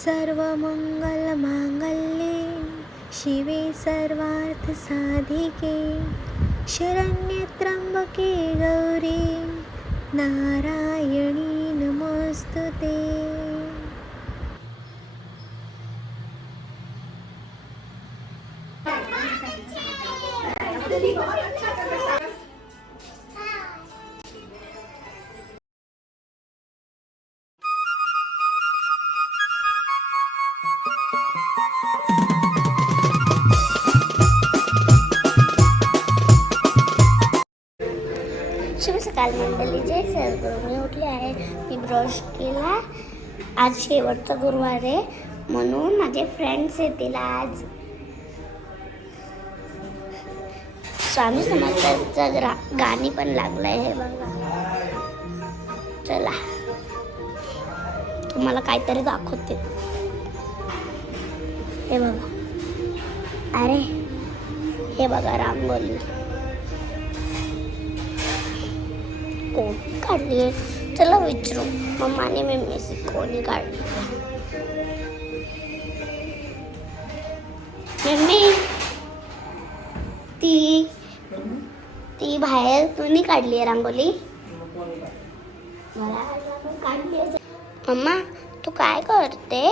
सर्वमंगलमांगल्ये शिवे सर्वार्थसाधिके शरण्ये त्र्यंबके गौरी नारायणी नमोस्तुते. शुभ सकाळ मंडळी, जय सद्गुरू. मी उठले आहे, मी ब्रश केला. आज शेवटचा गुरुवार आहे म्हणून माझे फ्रेंड्स येतील आज. स्वामी समर्थांचं गाणी पण लागलंय हे बघा. चला तुम्हाला काहीतरी दाखवते. हे बघा, अरे हे बघा रांगोळी कोण काढली आहे. चला विचारू मम्माने मम्मीशी कोणी काढली. मम्मी ती बाहेर तुम्ही काढली आहे रांगोळी. मला काढली आहे. मम्मा तू काय करते.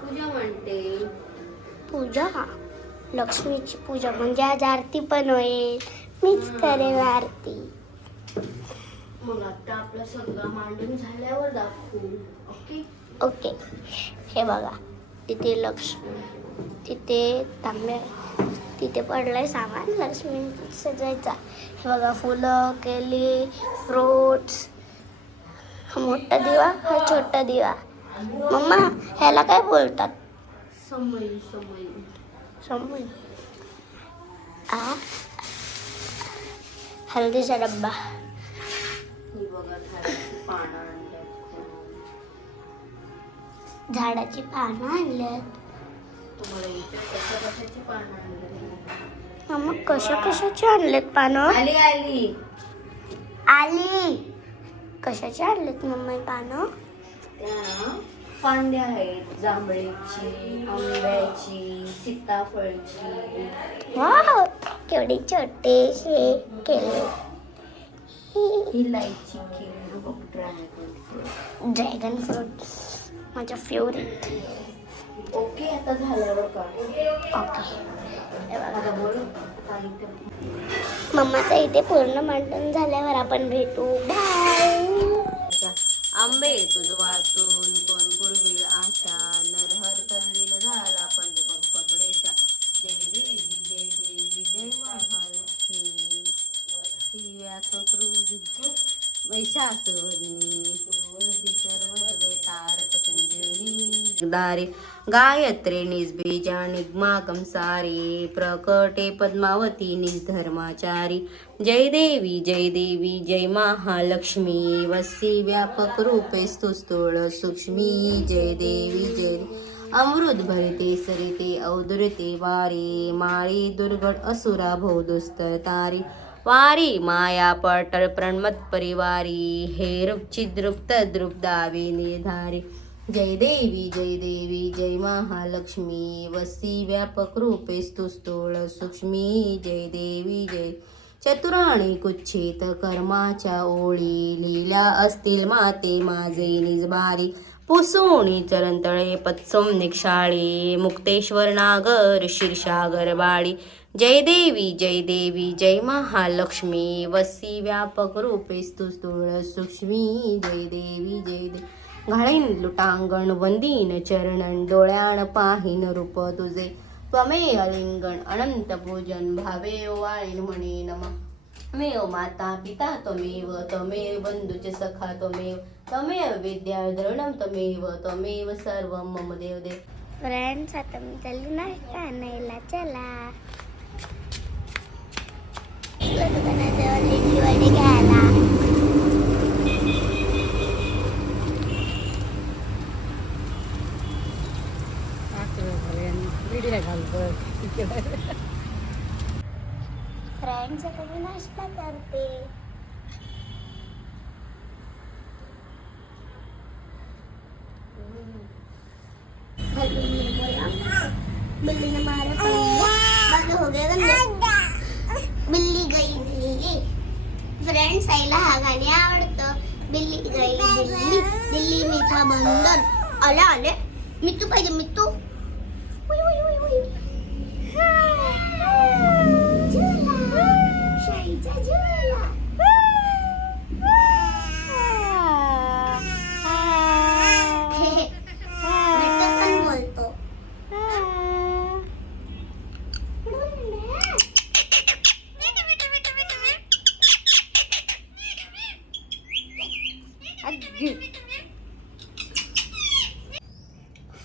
पूजा म्हणते. पूजा का? लक्ष्मीची पूजा म्हणजे आज आरती पण होईल. मीच करेन आरती. मग आता आपलं सगळं मांडून झाल्यावर दाखवू. Okay okay. हे बघा तिथे तिथे तांब्या तिथे पडलंय सामान लक्ष्मी सजायचा. हे बघा फुलं केली, फ्रूट्स, हा मोठा दिवा, हा छोटा दिवा. मम्मा ह्याला काय बोलतात. समई हळदीचा डब्बा. ही बघा झाडाची पानं आणल्यात. झाडाची पानं आणल्यात. तुम्हाला इथे कशाची पानं आणल्यात. मग कशाची आणलेत पानं. आली कशाची आणलेत मम्मी पानं. त्या फांद्या आहेत, जांभळीची, आंब्याची, सीताफळची. वाव केवढी छोटीशी केली. इलायची केली बघ. ड्रॅगन फ्रूट माझा फेवरेट. ओके आता झाल्यावर का. ओके. आता बोल. मम्माचं इथे पूर्ण मांडण झाल्यावर आपण भेटू. बाय. आंबे तुझ वाचून कोण पूर्वी आशा नरहर तल्लीन झाला पंचमग पगडेशा. जय देवी जय देवी जय महालक्ष्मी दारे गायत्रे निजबीजा निगमाकं सारी प्रकटे पद्मावती निजधर्माचारी. जय देवी जय महालक्ष्मी वसी व्यापक रूपे स्तुस्थूळ सूक्ष्मी. जय देवी जय अमृत भरिते सरिते औदुरते वारी माळी दुर्गट असुरा भौदुस्तर तारी. वारी माया पटल प्रणमत परिवारी हे रूप चिद्रूप तद्रूप दावे निर्धारी. जय देवी जय महालक्ष्मी वसी व्यापक रूपे स्तुस्थूळ सूक्ष्मी. जय देवी जय चतुराणी कुच्छित कर्माच्या ओळी लीला असतील माते माझे निजबारी. पुसोणी चरणतळे पत्सोम निक्षाळी मुक्तेश्वर नागर क्षीरसागर बाळी. जय देवी जय महालक्ष्मी वसी व्यापक रूपे स्तुस्थूळ सूक्ष्मी. जय देवी घाळीन लुटांगण वंदीन चरणन डोळ्यान पाहीन रूप तुझे. त्वमेव लिंगण अनंत पूजन भावे वाळीन म्हणे नमः माता पिता त्वमेव बंधुचे सखा त्वमेव विद्या द्रढं त्वमेव सर्व मम देव. फ्रेंड्स आता मी चालली नाश्ता आणायला. चला दुकानात घ्यायला. फ्रेंड्स आता मी नाश्ता करते. तुमने बोला बिल्ली ने मारा बंद हो गया गंदा बिल्ली गई दिल्ली फ्रेंड्स आईला हा गाणी आवडतं बिल्ली गई दिल्ली दिल्ली में था बंदर आले आले मित्तू पाहिजे मित्तू उई उई उई उई झुला शाहीचा झुला बोलतो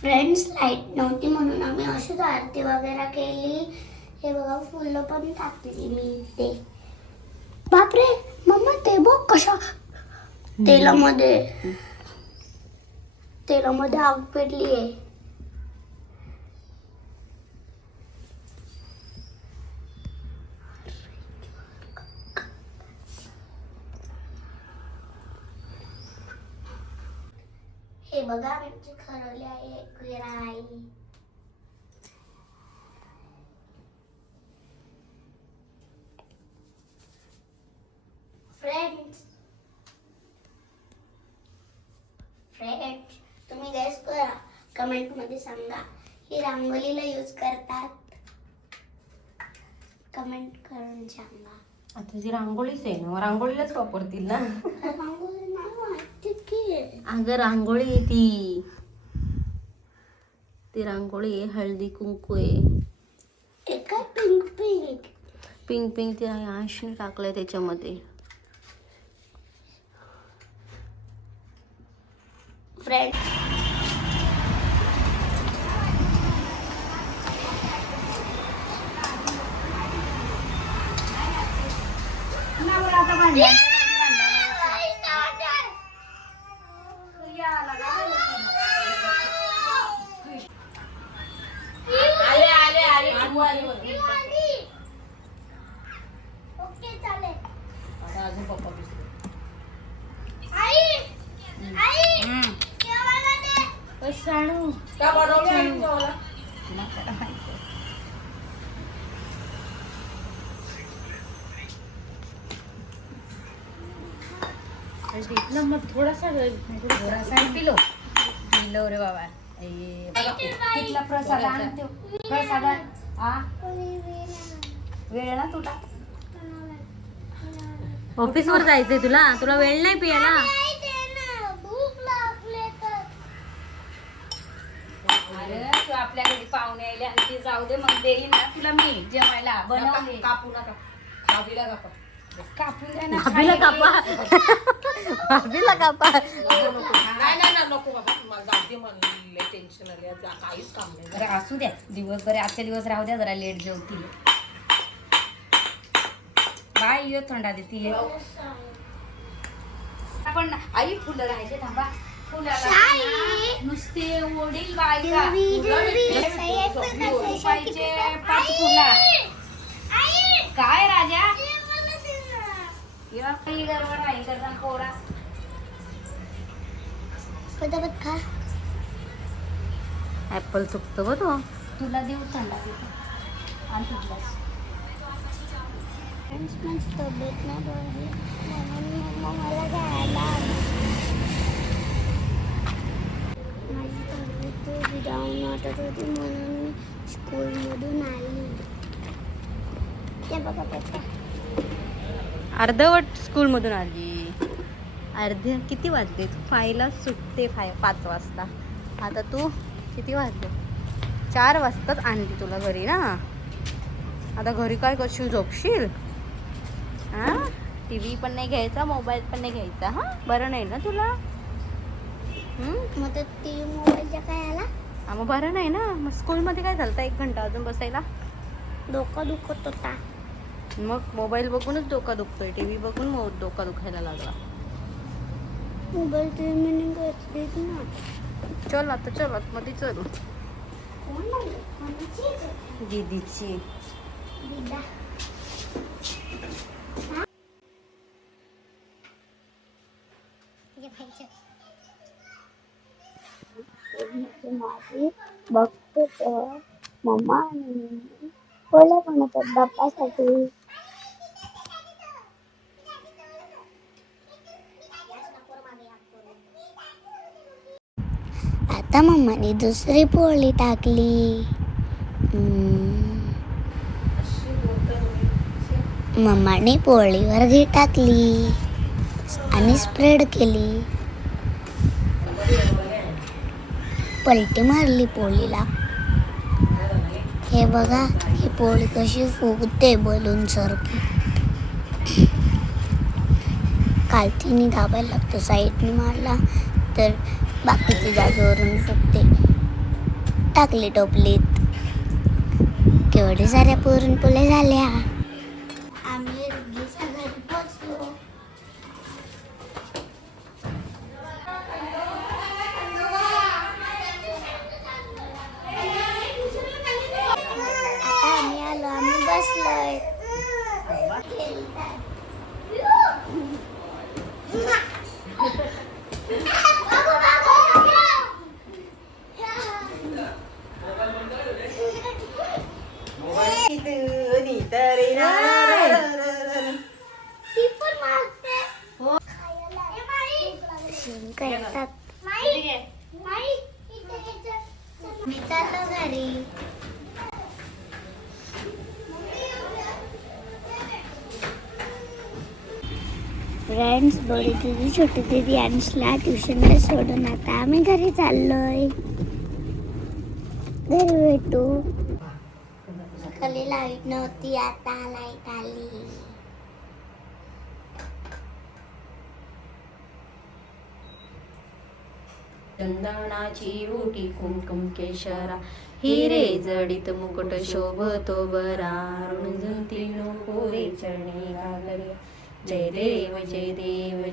फ्रेंड्स लाईट नव्हती म्हणून आम्ही अशीच आरती वगैरे केली हे बघा फुलं पण टाकली मी ते बापरे मम्मा ते बघ कशा तेलामध्ये आग पेटली आहे हे बघा आमची खरवली आहे एकविरा आई फ्रेंड्स तुम्ही गॅस करा कमेंट मध्ये सांगा ही रांगोळीला यूज करतात कमेंट करून सांगा आता जी रांगोळीच आहे ना रांगोळीलाच वापरतील ना रांगोळी नाही वाटते की अगं रांगोळी आहे ती रांगोळी आहे हळदी कुंकू आहे एका पिंक पिंक पिंक पिंक ते आशने टाकलंय त्याच्यामध्ये फ्रेंड ओके चालेल अजून पप्पा आई आई जेवायला दे सांगू का बनवलं मग थोडासा पिलो रे बाबा तिथला प्रसाद आणतो प्रसाद वेळ ना तुला ऑफिस वर जायचंय तुला वेळ नाही पियाला भूक लागले तर अरे तू आपल्या घरी पाहुणे आले आणि ते जाऊ दे मग देईन ना तुला मी जेवायला बनवले कापू नका भाभीला कापा कापून द्या ना भाभीला कापा भाभीला कापा नाही नको बाबा मला जाऊ दे म्हणले टेन्शन आले काहीच काम नाही जरा असू द्या दिवसभर आजच्या दिवस राहू द्या जरा लेट जेवतील बाय यो थंडा देतील आपण आई फुलं राहायचे थांबा फुलाला नुसते ओढील बायका पाहिजे 5 फुला काय राजा या काही गरबड आहे करता पोरा पटापट खा ऍपल चुकतो ग तो तुला देऊ थंडा देतो आणि तुझलाच फ्रेंड्स माझी तब्येत नाही बरी म्हणून मम्मा मला घ्यायला आली. माझी तब्येत डाऊन वाटत होती म्हणून मी स्कूलमधून आली ते बघा पप्पा अर्धवट स्कूलमधून आली अर्धे किती वाजले तू 5ला सुटते 5 वाजता आता तू किती वाजले 4 वाजताच आणली तुला घरी ना आता घरी काय करशील झोपशील हां टी व्ही पण नाही घ्यायचा मोबाईल पण नाही घ्यायचा हां बरं नाही ना तुला मग ती मोबाईलच्या काय आला हां मग बरं नाही ना मग स्कूलमध्ये काय झालं 1 घंटा अजून बसायला डोकं दुखत होता मग मोबाईल बघूनच डोका दुखतोय टी व्ही बघून डोका दुखायला लागला मोबाईल ट्रेनिंग घेतलीच ना चल मध्ये चल कोण लागलं कोणाची दीदीची दिदा माझी बघतो तर मम्मा आणि पोळ्या बनवतात बाप्पासाठी. आता मम्माने दुसरी पोळी टाकली. मम्माने पोळीवर घी टाकली आणि स्प्रेड केली. पलटी मारली पोळीला. हे बघा ही पोळी कशी फुगते बलून सारखी. खालतीने दाबायला लागतो, साईडने मारला तर बाकीच्या जागेवरून फुगते. टाकली टोपलीत. केवढे साऱ्या पुरणपोळ्या झाल्या. आम्ही रग्गीच्या घरी पोचलो. आता आम्ही आलो, आम्ही बसलोय. करतात. मी चाललो घरी. फ्रेंड्स, बडी दीदी छोटी दीदी अंशला ट्युशनला सोडून आता आम्ही घरी चाललोय. घरी भेटू. सकाळी लाईट नव्हती, आता लाईट आली. चंदनाची ओटी कुंकुम केशरा, हिरे जडित मुकुट शोभतो बरा, रुंजती नुपुरे चरणी घागरिया. जय देव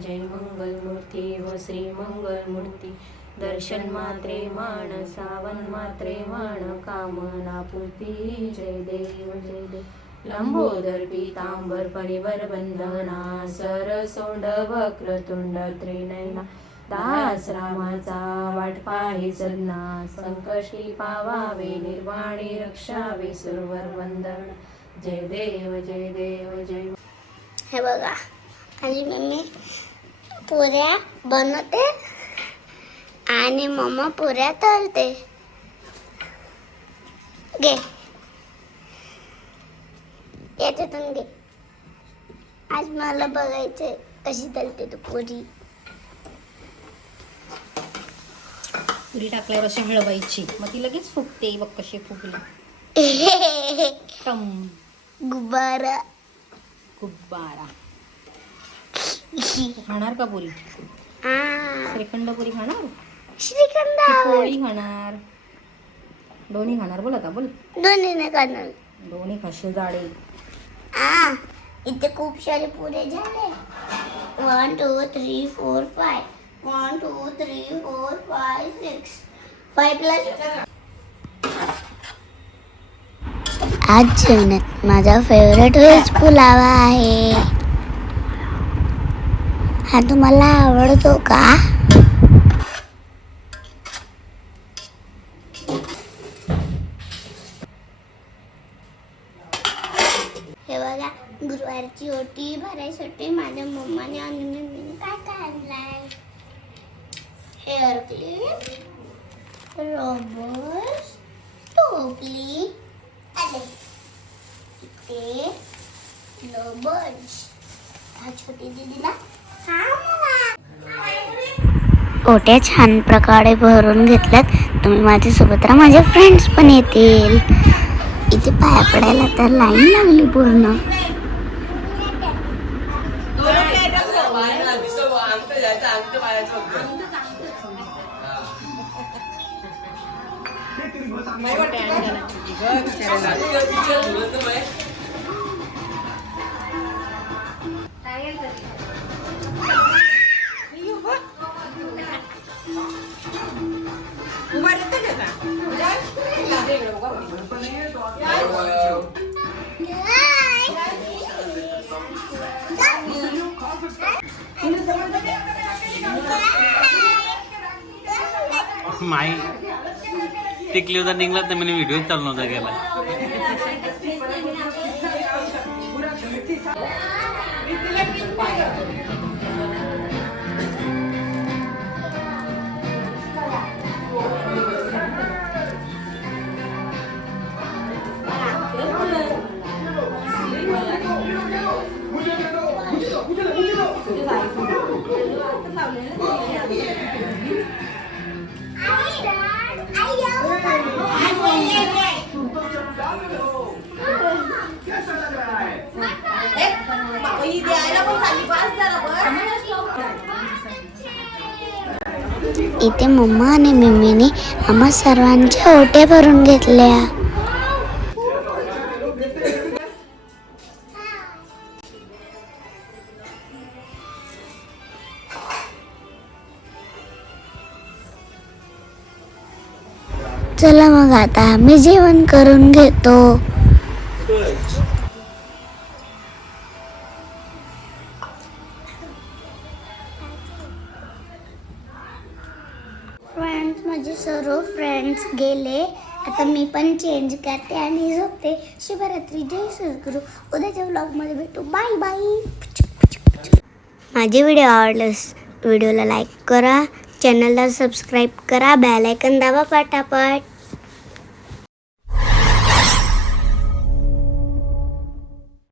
जय मंगल मूर्ती व श्री मंगल मूर्ती. दर्शन मात्रे मान, सावन मात्रे मान, कामना पूर्ती. जय देव लंबोदर पीतांबर परिवर बंधना, सरसोंड वक्रतुंड त्रिनयना. दास रामाचा वाट पाहे सदना, संकष्टी पावावे निर्वाणी रक्षावे सुरवर वंदन. जय देव जय. हे बघा, आणि मम्मी पुऱ्या बनवते आणि मम्मा पुऱ्या तळते. घे, याच्यातून घे. आज मला बघायचंय कशी तळते तू पुरी. पुरी टाकल्यावर अशी हळवायची, मग ती लगेच फुगते. बघ कशी फुगली. गुब्बारा. खाणार का पुरी? श्रीखंड पुरी खाणार? श्रीखंड पोळी खाणार? दोन्ही खाणार? बोल आता, बोल. दोन्ही नाही खाणार. दोन्ही खाशील जाडे. इथे खूप सारे पुरे झाले. 1 2 3 4 5. 1 2 3 4 5 6. 5 प्लस. आज जेवणात माझा फेवरेट व्हेज पुलावा आहे. हा तुम्हाला आवडतो का? हे बघा, गुरुवारची ओटी भरायसाठी माझ्या मम्माने आणि मम्मीने काय काय आणलंय. हेअर क्लिप, रबर, टोपली, आले इथे लबर्स. हा छोटी दीदीला ओट्या छान प्रकारे भरून घेतल्यात. तुम्ही माझ्यासोबत राहा, माझे फ्रेंड्स पण येतील. इथे पाया पडायला तर लाईन लागली पूर्ण. टिकली होता निघला तर मी व्हिडिओ चालू नव्हता गेला. इथे मम्मा आणि मम्मीने आम्हा सर्वांच्या ओट्या भरून घेतल्या. चला मग आता आम्ही जेवण करून घेतो. फ्रेंड्स, माझे सर्व फ्रेंड्स गेले. आता मी पण चेंज करते आणि झोपते. शुभरात्री, जय सद्गुरू. उद्याच्या व्लॉगमध्ये भेटू. Bye bye. माझे व्हिडिओ आवडल्यास व्हिडिओला लाईक करा, चॅनलला सबस्क्राईब करा, बेल आयकॉन दाबा पटापट.